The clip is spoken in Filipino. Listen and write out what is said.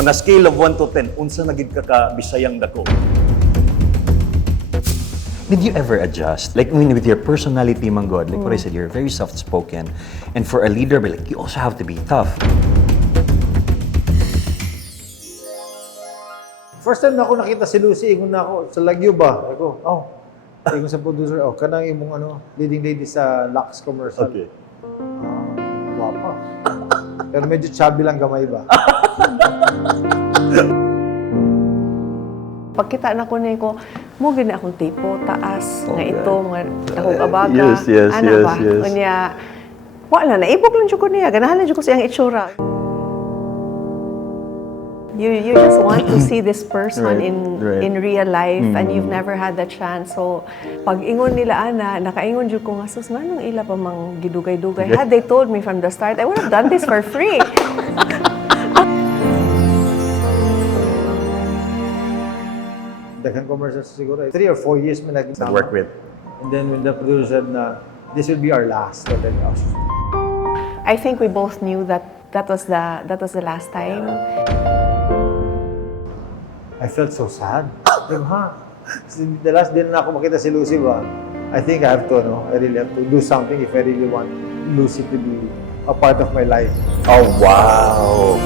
On a scale of 1 to 10, unsa na gid ka ka Bisayang dako? Did you ever adjust? Like, I mean, with your personality, Manggod, like what I said, you're very soft-spoken. And for a leader, like, you also have to be tough. First time na ako nakita si Lucy, ingon na ako, sa Lagyo ba? Ako, ingon sa producer, kanang imong leading lady sa Lux commercial. Okay. Wapa. Pero medyo chubby lang gamay ba? Pagkita na ko niya ko, mo gina akong tipo, taas, nga ito, nga akong abaga. Yes. Ba? Kunya, wala na, ibog lang ko niya, ganahan lang ko siyang itsura. You just want to see this person in real life and you've never had the chance. So, pag ingon nila ana, nakaingon jud ko nga sus nganong ila pa mang gidugay-dugay. Had they told me from the start, I would have done this for free. Daghang commercials siguro. 3 or 4 years may nag-work Work with. And then when the producer said na, this will be our last. So then, I think we both knew that was the last time. I felt so sad. The last day na ako makita si Lucy ba, I think I have to, I really have to do something if I really want Lucy to be a part of my life. Oh, wow!